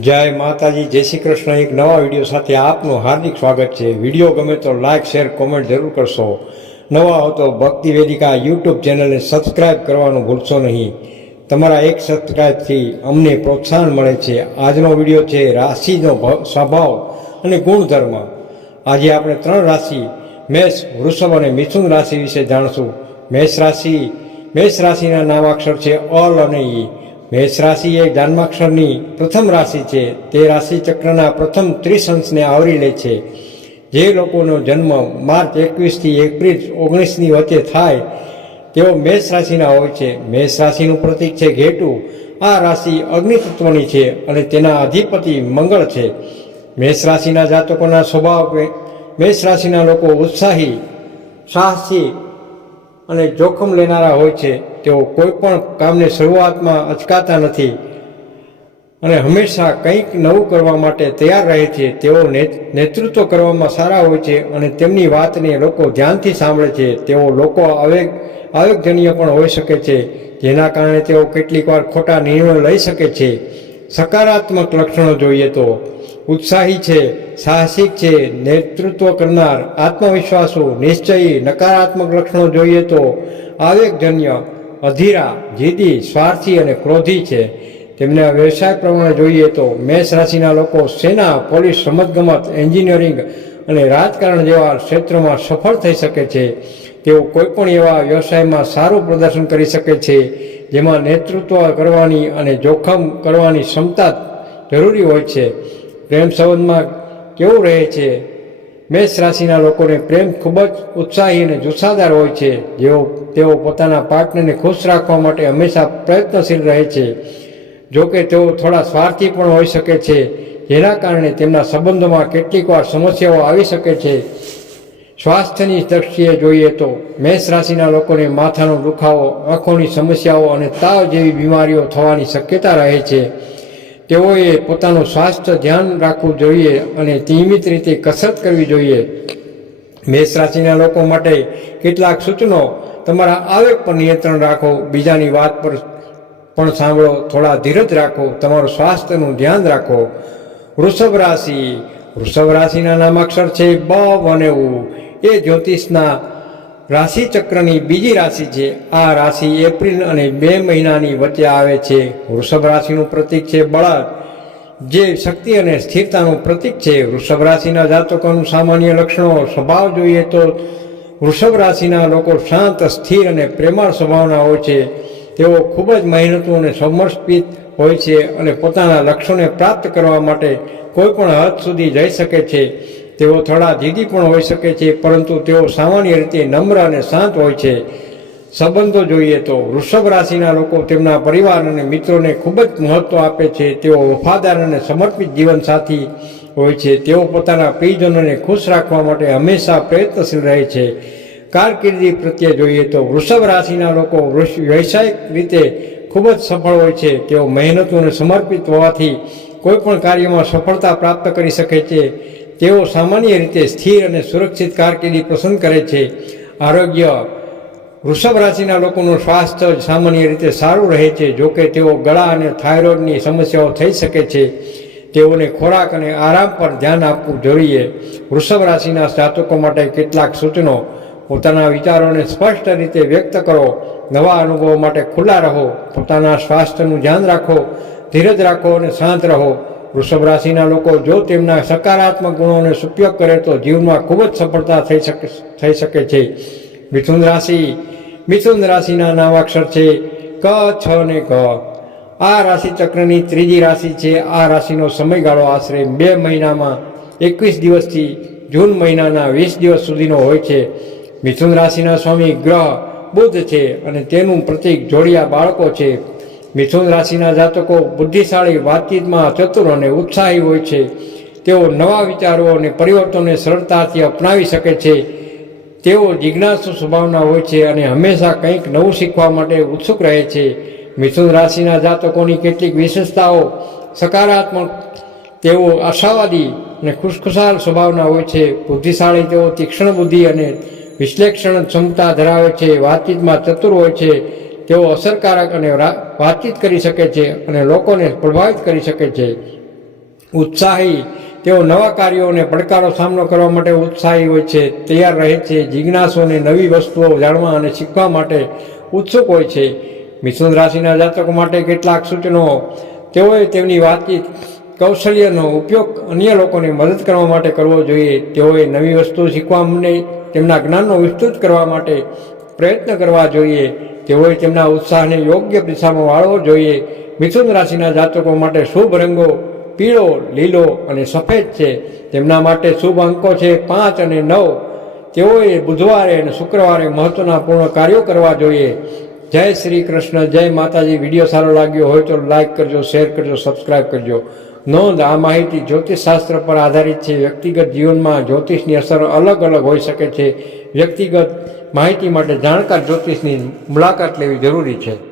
જય માતાજી, જય શ્રી કૃષ્ણ. એક નવા વીડિયો સાથે આપનું હાર્દિક સ્વાગત છે. વીડિયો ગમે તો લાઇક શેર, કોમેન્ટ જરૂર કરશો. નવા હો તો ભક્તિ વેદિકા યુટ્યુબ ચેનલને સબસ્ક્રાઇબ કરવાનું ભૂલશો નહીં. તમારા એક સબસ્ક્રાઇબથી અમને પ્રોત્સાહન મળે છે. આજનો વીડિયો છે રાશિનો સ્વભાવ અને ગુણધર્મ. આજે આપણે ત્રણ રાશિ, મેષ, વૃષભ અને મિથુન રાશિ વિશે જાણશું. મેષ રાશિ, મેષ રાશિના નામાક્ષર છે અલ અને ઈ. મેષ રાશિ એ જન્માક્ષરની પ્રથમ રાશિ છે. તે રાશિ ચક્રના પ્રથમ ત્રીસ અંશને આવરી લે છે. જે લોકોનો જન્મ માર્ચ એકવીસથી એપ્રિલ ઓગણીસની વચ્ચે થાય, તેઓ મેષ રાશિના હોય છે. મેષ રાશિનું પ્રતીક છે ઘેટુ. આ રાશિ અગ્નિતત્વની છે અને તેના અધિપતિ મંગળ છે. મેષ રાશિના જાતકોના સ્વભાવ મેષ રાશિના લોકો ઉત્સાહી, સાહસી અને જોખમ લેનારા હોય છે, તેઓ કોઈ પણ કામને શરૂઆતમાં અચકાતા નથી. અને હંમેશા કંઈક નવું કરવા માટે તૈયાર રહે છે, તેઓ નેતૃત્વ કરવામાં સારા હોય છે અને તેમની વાતને લોકો ધ્યાનથી સાંભળે છે. તેઓ લોકો આવેગ, આવેગજન્ય પણ હોઈ શકે છે, જેના કારણે તેઓ કેટલીક વાર ખોટા નિર્ણયો લઈ શકે છે. સકારાત્મક લક્ષણો જોઈએ તો ઉત્સાહી છે, સાહસિક છે, નેતૃત્વ કરનાર આત્મવિશ્વાસુ નિશ્ચયી નકારાત્મક લક્ષણો જોઈએ તો આવેગજન્ય, અધીરા, જીદી, સ્વાર્થી અને ક્રોધી છે. તેમના વ્યવસાય પ્રમાણે જોઈએ તો મેષ રાશિના લોકો સેના, પોલીસ, રમતગમત, એન્જિનિયરિંગ અને રાજકારણ જેવા ક્ષેત્રોમાં સફળ થઈ શકે છે. તેઓ કોઈપણ એવા વ્યવસાયમાં સારું પ્રદર્શન કરી શકે છે, જેમાં નેતૃત્વ કરવાની અને જોખમ કરવાની ક્ષમતા જરૂરી હોય છે. પ્રેમ સંબંધમાં કેવું રહે છે? મેષ રાશિના લોકોને પ્રેમ ખૂબ જ ઉત્સાહી અને જુસ્સાદાર હોય છે. જેઓ, તેઓ પોતાના પાર્ટનરને ખુશ રાખવા માટે હંમેશા પ્રયત્નશીલ રહે છે. જોકે તેઓ થોડા સ્વાર્થી પણ હોઈ શકે છે. જેના કારણે તેમના સંબંધોમાં કેટલીકવાર સમસ્યાઓ આવી શકે છે. સ્વાસ્થ્યની દ્રષ્ટિએ જોઈએ તો, મેષ રાશિના લોકોને માથાનો દુખાવો, આંખોની સમસ્યાઓ અને તાવ જેવી બીમારીઓ થવાની શક્યતા રહે છે. તેઓએ પોતાનું સ્વાસ્થ્ય ધ્યાન રાખવું જોઈએ અને નિયમિત રીતે કસરત કરવી જોઈએ. મેષ રાશિના લોકો માટે કેટલાક સૂચનો, તમારા આવેગ પર નિયંત્રણ રાખો, બીજાની વાત પર પણ સાંભળો, થોડા ધીરજ રાખો, તમારું સ્વાસ્થ્યનું ધ્યાન રાખો. વૃષભ રાશિ, વૃષભ રાશિના નામાક્ષર છે બ અને ઉ. એ જ્યોતિષના રાશિ ચક્રની બીજી રાશિ છે. આ રાશિ એપ્રિલ અને બે મહિનાની વચ્ચે આવે છે. વૃષભ રાશિનું પ્રતીક છે બળદ. જે શક્તિ અને સ્થિરતાનું પ્રતીક છે. વૃષભ રાશિના જાતકોનું સામાન્ય લક્ષણો, સ્વભાવ જોઈએ તો વૃષભ રાશિના લોકો શાંત, સ્થિર અને પ્રેમાળ સ્વભાવના હોય છે. તેઓ ખૂબ જ મહેનતુ અને સમર્પિત હોય છે અને પોતાના લક્ષ્યોને પ્રાપ્ત કરવા માટે કોઈ પણ હદ સુધી જઈ શકે છે. તેઓ થોડા જીદી પણ હોઈ શકે છે, પરંતુ તેઓ સામાન્ય રીતે નમ્ર અને શાંત હોય છે. સંબંધો જોઈએ તો વૃષભ રાશિના લોકો તેમના પરિવાર અને મિત્રોને ખૂબ જ મહત્ત્વ આપે છે. તેઓ વફાદાર અને સમર્પિત જીવનસાથી હોય છે. તેઓ પોતાના પ્રિયજનોને ખુશ રાખવા માટે હંમેશા પ્રયત્નશીલ રહે છે. કારકિર્દી પ્રત્યે જોઈએ તો વૃષભ રાશિના લોકો વ્યવસાયિક રીતે ખૂબ જ સફળ હોય છે. તેઓ મહેનતુ અને સમર્પિત હોવાથી કોઈપણ કાર્યમાં સફળતા પ્રાપ્ત કરી શકે છે. તેઓ સામાન્ય રીતે સ્થિર અને સુરક્ષિત કારકિર્દી પસંદ કરે છે. આરોગ્ય વૃષભ રાશિના લોકોનું સ્વાસ્થ્ય સામાન્ય રીતે સારું રહે છે જોકે તેઓ ગળા અને થાઇરોઇડની સમસ્યાઓ થઈ શકે છે. તેઓને ખોરાક અને આરામ પર ધ્યાન આપવું જોઈએ. વૃષભ રાશિના જાતકો માટે કેટલાક સૂચનો. પોતાના વિચારોને સ્પષ્ટ રીતે વ્યક્ત કરો. નવા અનુભવો માટે ખુલ્લા રહો. પોતાના સ્વાસ્થ્યનું ધ્યાન રાખો. ધીરજ રાખો અને શાંત રહો. વૃષભ રાશિના લોકો જો તેમના સકારાત્મક ગુણોનો ઉપયોગ કરે તો જીવનમાં ખૂબ જ સફળતા થઈ શકે થઈ શકે છે. મિથુન રાશિ, મિથુન રાશિના નામાક્ષર છે. ક, છ ને ક આ રાશિ ચક્રની ત્રીજી રાશિ છે. આ રાશિનો સમયગાળો આશરે બે મહિનામાં એકવીસ દિવસથી જૂન મહિનાના વીસ દિવસ સુધીનો હોય છે. મિથુન રાશિના સ્વામી ગ્રહ બુધ છે અને તેનું પ્રતીક જોડિયા બાળકો છે. મિથુન રાશિના જાતકો બુદ્ધિશાળી વાતચીતમાં ચતુર અને ઉત્સાહી હોય છે. તેઓ નવા વિચારો અને પરિવર્તનને સરળતાથી અપનાવી શકે છે. તેઓ જિજ્ઞાસુ સ્વભાવના હોય છે અને હંમેશા કંઈક નવું શીખવા માટે ઉત્સુક રહે છે. મિથુન રાશિના જાતકોની કેટલીક વિશેષતાઓ સકારાત્મક, તેઓ આશાવાદી અને ખુશખુશાલ સ્વભાવના હોય છે. બુદ્ધિશાળી તેઓ તીક્ષ્ણ બુદ્ધિ અને વિશ્લેષણ ક્ષમતા ધરાવે છે. વાતચીતમાં ચતુર હોય છે. તેઓ અસરકારક અને વાતચીત કરી શકે છે અને લોકોને પ્રભાવિત કરી શકે છે. ઉત્સાહી, તેઓ નવા કાર્યો અને પડકારો સામનો કરવા માટે ઉત્સાહી હોય છે, તૈયાર રહે છે જિજ્ઞાસોને નવી વસ્તુઓ જાણવા અને શીખવા માટે ઉત્સુક હોય છે. મિથુન રાશિના જાતકો માટે કેટલાક સૂચનો. તેઓએ તેમની વાતચીત, કૌશલ્યનો ઉપયોગ અન્ય લોકોને મદદ કરવા માટે કરવો જોઈએ. તેઓએ નવી વસ્તુ શીખવા અને તેમના જ્ઞાનનો વિસ્તૃત કરવા માટે પ્રયત્ન કરવા જોઈએ. તેઓએ તેમના ઉત્સાહને યોગ્ય દિશામાં વાળવો જોઈએ. મિથુન રાશિના જાતકો માટે શુભ રંગો પીળો, લીલો અને સફેદ છે. તેમના માટે શુભ અંકો છે પાંચ અને નવ. તેઓએ બુધવારે અને શુક્રવારે મહત્વના પૂર્ણ કાર્યો કરવા જોઈએ. જય શ્રી કૃષ્ણ, જય માતાજી. વીડિયો સારો લાગ્યો હોય તો લાઈક કરજો, શેર કરજો સબસ્ક્રાઈબ કરજો. નોંધ, આ માહિતી જ્યોતિષશાસ્ત્ર પર આધારિત છે. વ્યક્તિગત જીવનમાં જ્યોતિષની અસર અલગ અલગ હોઈ શકે છે. વ્યક્તિગત માહિતી માટે જાણકાર જ્યોતિષની મુલાકાત લેવી જરૂરી છે.